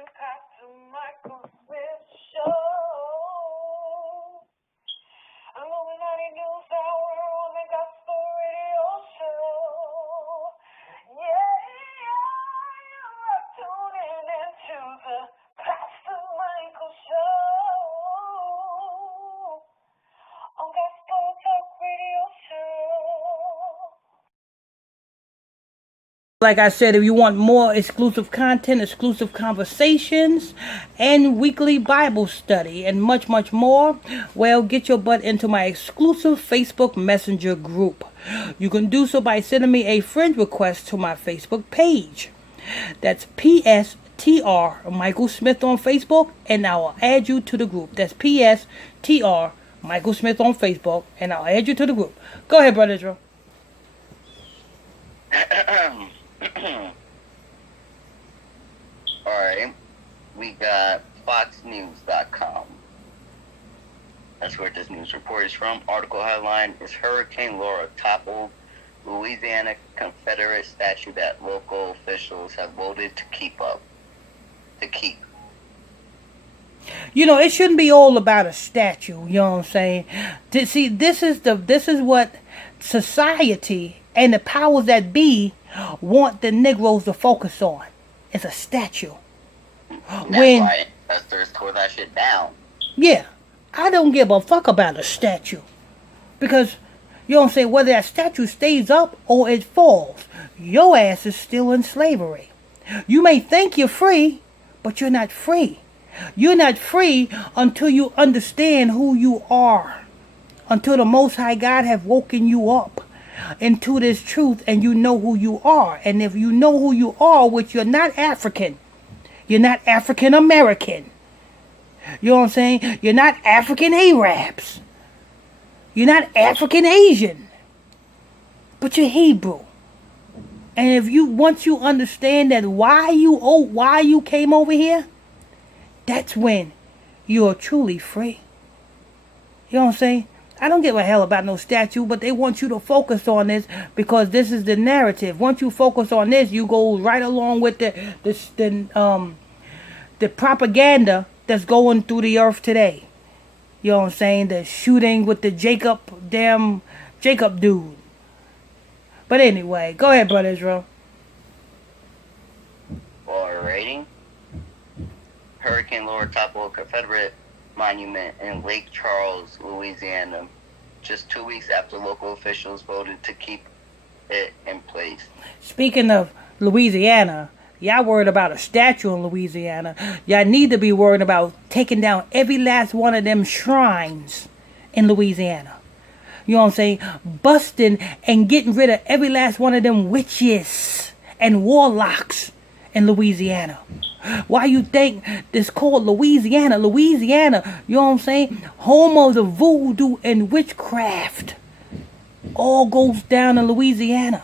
Pastor Michael Smith show. I'm Illuminati News Hour on the Gospel Radio show. You're tuning into the Pastor Michael show on Gospel Talk Radio show. Like I said, if you want more exclusive content, exclusive conversations, and weekly Bible study, and much, much more, well, get your butt into my exclusive Facebook Messenger group. You can do so by sending me a friend request to my Facebook page. That's PSTR Michael Smith on Facebook, and I will add you to the group. That's PSTR Michael Smith on Facebook, and I'll add you to the group. Go ahead, Brother Israel. Alright, we got FoxNews.com. That's where this news report is from. Article headline is Hurricane Laura toppled Louisiana Confederate statue that local officials have voted to keep. You know, it shouldn't be all about a statue, you know what I'm saying? See, this is what society and the powers that be want the Negroes to focus on. It's a statue. That's why investors tore that shit down. Yeah, I don't give a fuck about a statue. Because, you know what I'm saying, whether that statue stays up or it falls, your ass is still in slavery. You may think you're free, but you're not free. You're not free until you understand who you are. Until the Most High God have woken you up into this truth and you know who you are. And if you know who you are, which you're not African, you're not African American, you know what I'm saying? You're not African Arabs, you're not African Asian, but you're Hebrew. And if you once you understand that why you came over here, that's when you are truly free. You know what I'm saying? I don't give a hell about no statue, but they want you to focus on this because this is the narrative. Once you focus on this, you go right along with the propaganda that's going through the earth today. You know what I'm saying? The shooting with the Jacob dude. But anyway, go ahead, Brother Israel. Alrighty. Hurricane Laura toppled Confederate monument in Lake Charles, Louisiana, just 2 weeks after local officials voted to keep it in place. Speaking of Louisiana, y'all worried about a statue in Louisiana. Y'all need to be worried about taking down every last one of them shrines in Louisiana. You know what I'm saying? Busting and getting rid of every last one of them witches and warlocks in Louisiana. Why you think this called Louisiana? Louisiana, you know what I'm saying? Home of the voodoo and witchcraft. All goes down in Louisiana.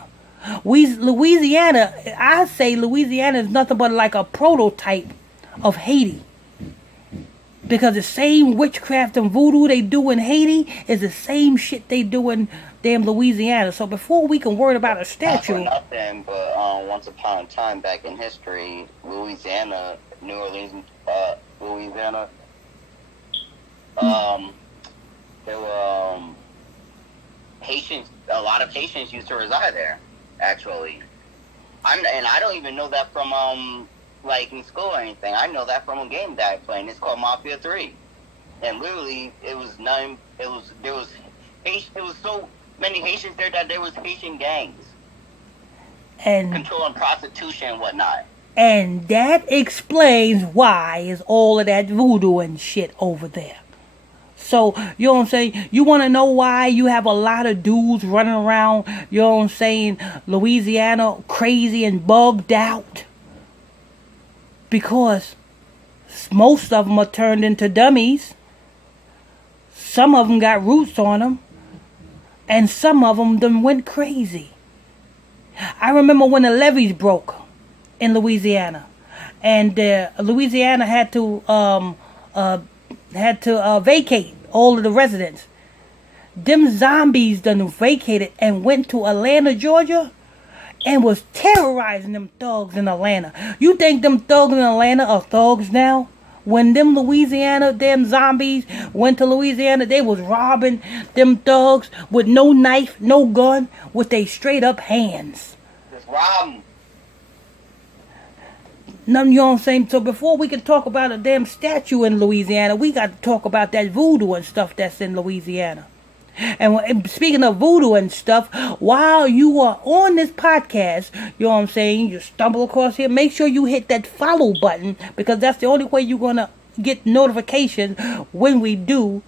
Louisiana, I say Louisiana is nothing but like a prototype of Haiti. Because the same witchcraft and voodoo they do in Haiti is the same shit they do in damn Louisiana. So before we can worry about a statue... Not for nothing, but once upon a time back in history, Louisiana, New Orleans, Louisiana, there were Haitians, a lot of Haitians used to reside there, actually. I don't even know that from... like in school or anything. I know that from a game that I played. It's called Mafia 3. And literally there was so many Haitians there that there was Haitian gangs. And controlling prostitution and whatnot. And that explains why is all of that voodoo and shit over there. So, you know what I'm saying? You want to know why you have a lot of dudes running around, you know what I'm saying, Louisiana crazy and bugged out? Because most of them are turned into dummies. Some of them got roots on them. And some of them went crazy. I remember when the levees broke in Louisiana. And Louisiana had to vacate all of the residents. Them zombies done vacated and went to Atlanta, Georgia. and was terrorizing them thugs in Atlanta. You think them thugs in Atlanta are thugs now? When them Louisiana, them zombies went to Louisiana, they was robbing them thugs with no knife, no gun, with they straight up hands. Just rob 'em. None, you know what I'm saying? So before we can talk about a damn statue in Louisiana, we got to talk about that voodoo and stuff that's in Louisiana. And speaking of voodoo and stuff, while you are on this podcast, you know what I'm saying, you stumble across here, make sure you hit that follow button, because that's the only way you're going to get notifications when we do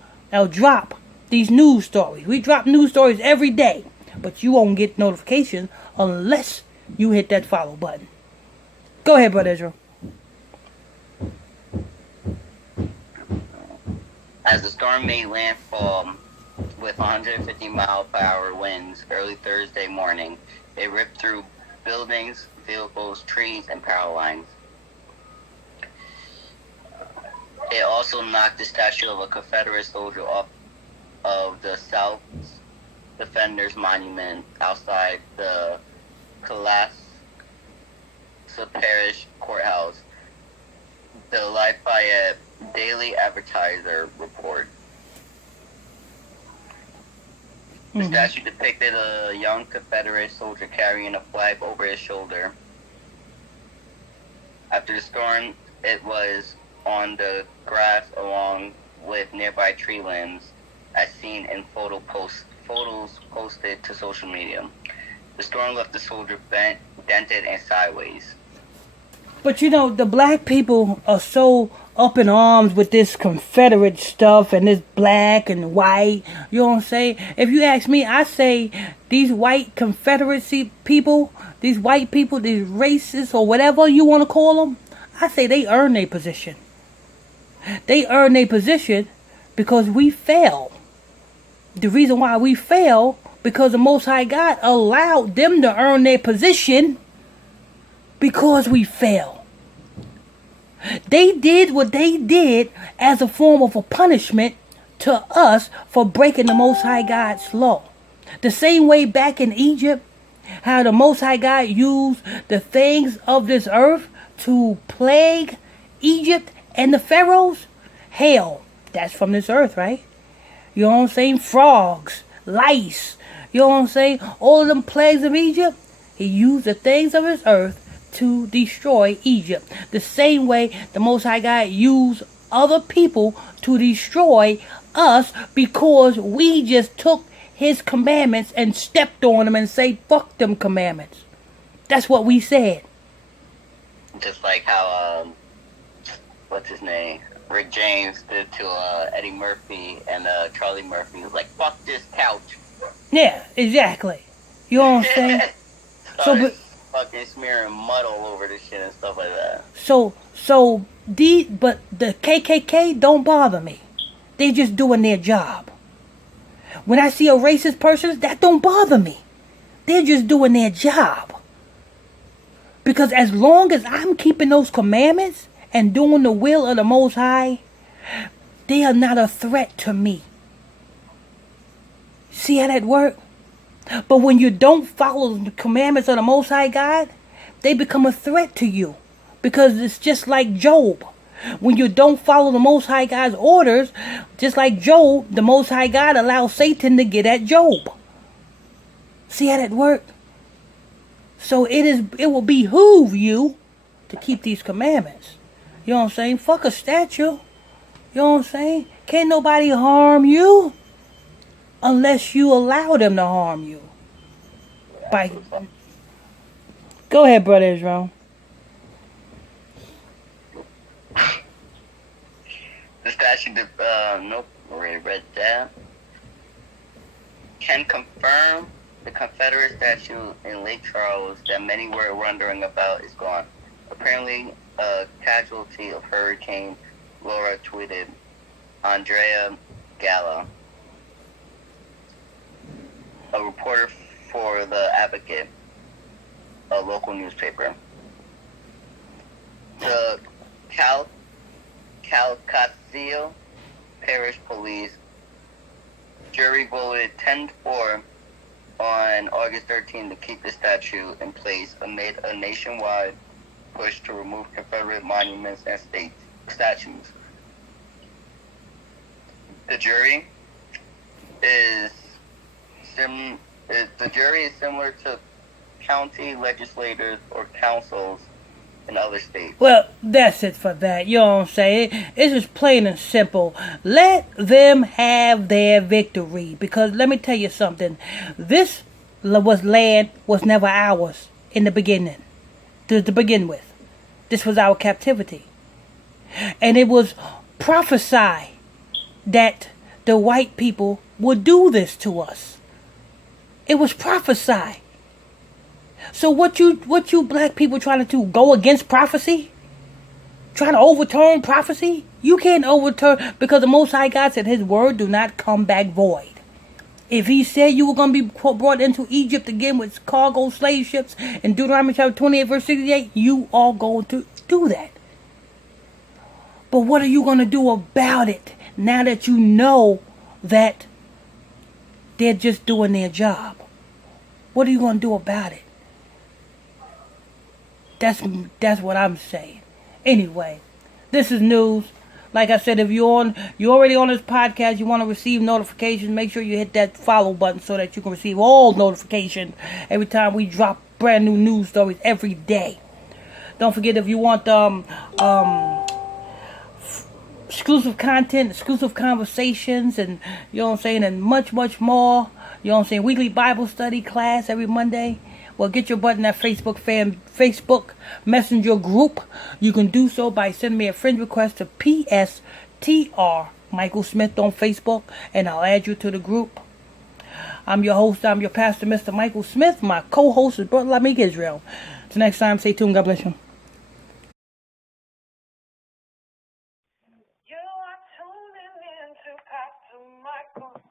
drop these news stories. We drop news stories every day, but you won't get notifications unless you hit that follow button. Go ahead, Brother Israel. As the storm made landfall with 150-mile-per-hour winds early Thursday morning, it ripped through buildings, vehicles, trees, and power lines. It also knocked the statue of a Confederate soldier off of the South Defenders Monument outside the Calais Parish Courthouse, the Lafayette Daily Advertiser report. The statue depicted a young Confederate soldier carrying a flag over his shoulder. After the storm, it was on the grass along with nearby tree limbs, as seen in photos posted to social media. The storm left the soldier bent, dented, and sideways. But you know, the black people are so up in arms with this Confederate stuff and this black and white. You know what I'm saying? If you ask me, I say these white Confederacy people, these white people, these racists or whatever you want to call them, I say they earn their position. They earn their position because we fell. The reason why we fell, because the Most High God allowed them to earn their position because we fell. They did what they did as a form of a punishment to us for breaking the Most High God's law. The same way back in Egypt, how the Most High God used the things of this earth to plague Egypt and the pharaohs. Hell, that's from this earth, right? You know what I'm saying? Frogs, lice, you know what I'm saying? All of them plagues of Egypt, he used the things of his earth to destroy Egypt. The same way the Most High God used other people to destroy us because we just took his commandments and stepped on them and say, fuck them commandments. That's what we said. Just like how, what's his name? Rick James did to Eddie Murphy and Charlie Murphy. He was like, fuck this couch. Yeah, exactly. You know what I'm saying? So, fucking smearing mud all over this shit and stuff like that. But the KKK don't bother me. They just doing their job. When I see a racist person, that don't bother me. They're just doing their job. Because as long as I'm keeping those commandments and doing the will of the Most High, they are not a threat to me. See how that works? But when you don't follow the commandments of the Most High God, they become a threat to you. Because it's just like Job. When you don't follow the Most High God's orders, just like Job, the Most High God allows Satan to get at Job. See how that works? So it will behoove you to keep these commandments. You know what I'm saying? Fuck a statue. You know what I'm saying? Can't nobody harm you unless you allow them to harm you. Go ahead, Brother Israel. The statue, nope, already read that. Can confirm the Confederate statue in Lake Charles that many were wondering about is gone. Apparently, a casualty of Hurricane Laura, tweeted Andrea Gala, a reporter for The Advocate, a local newspaper. The Calcasieu Parish Police jury voted 10-4 on August 13th to keep the statue in place amid a nationwide push to remove Confederate monuments and state statues. The jury is similar to county legislators or councils in other states. Well, that's it for that. You know what I'm saying? It's just plain and simple. Let them have their victory. Because let me tell you something. This land was never ours in the beginning. To begin with. This was our captivity. And it was prophesied that the white people would do this to us. It was prophesied. So what you black people trying to do? Go against prophecy? Trying to overturn prophecy? You can't overturn, because the Most High God said His word do not come back void. If He said you were going to be brought into Egypt again with cargo slave ships in Deuteronomy chapter 28 verse 68, you are going to do that. But what are you going to do about it now that you know that they're just doing their job? What are you going to do about it? That's what I'm saying. Anyway, this is news. Like I said, if you're already on this podcast, you want to receive notifications, make sure you hit that follow button so that you can receive all notifications every time we drop brand new news stories every day. Don't forget, if you want exclusive content, exclusive conversations, and you know what I'm saying, and much more, you know what I'm saying, weekly Bible study class every Monday. Well, get your butt in that Facebook Messenger group. You can do so by sending me a friend request to PSTR Michael Smith on Facebook, and I'll add you to the group. I'm your host. I'm your pastor, Mr. Michael Smith. My co-host is Brother Lamik Israel. Till next time, stay tuned. God bless you. You are tuning in to Pastor Michael.